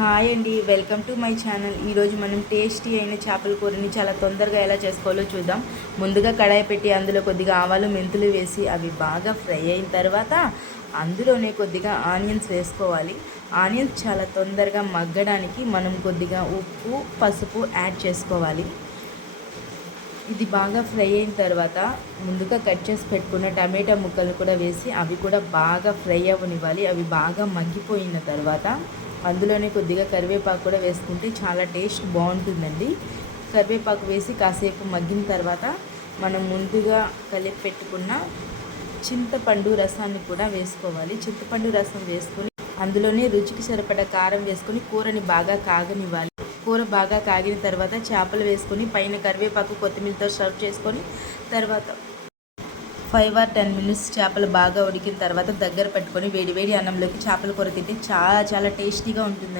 Hi అండి welcome to my channel. ఈరోజు మనం టేస్టీ అయిన చేపల కూరని చాలా తొందరగా ఎలా చేసుకోవాలో చూద్దాం. ముందుగా కడాయి పెట్టి అందులో కొద్దిగా ఆవాలు మెంతులు వేసి అవి బాగా ఫ్రై అయిన తర్వాత అందులోనే కొద్దిగా ఆనియన్స్ వేసుకోవాలి. ఆనియన్స్ చాలా తొందరగా మగ్గడానికి మనం కొద్దిగా ఉప్పు పసుపు యాడ్ చేసుకోవాలి. ఇది బాగా ఫ్రై అయిన తర్వాత ముందుగా కట్ చేసి పెట్టుకున్న టమాటా ముక్కలు కూడా వేసి అవి కూడా బాగా ఫ్రై అవ్వనివ్వాలి. అవి బాగా మగ్గిపోయిన తర్వాత అందులోనే కొద్దిగా కరివేపాకు కూడా వేసుకుంటే చాలా టేస్ట్ బాగుంటుందండి. కరివేపాకు వేసి కాసేపు మగ్గిన తర్వాత మనం ముందుగా కలిపి పెట్టుకున్న చింతపండు రసాన్ని కూడా వేసుకోవాలి. చింతపండు రసం వేసుకొని అందులోనే రుచికి సరిపడా కారం వేసుకొని కూరని బాగా కాగనివ్వాలి. కూర బాగా కాగిన తర్వాత చేపలు వేసుకొని పైన కరివేపాకు కొత్తిమీరతో సర్వ్ చేసుకొని తర్వాత ఫైవ్ ఆర్ టెన్ మినిట్స్ చేపలు బాగా ఉడికిన తర్వాత దగ్గర పెట్టుకొని వేడి వేడి అన్నంలోకి చేపల కూర తింటే చాలా చాలా టేస్టీగా ఉంటుందండి.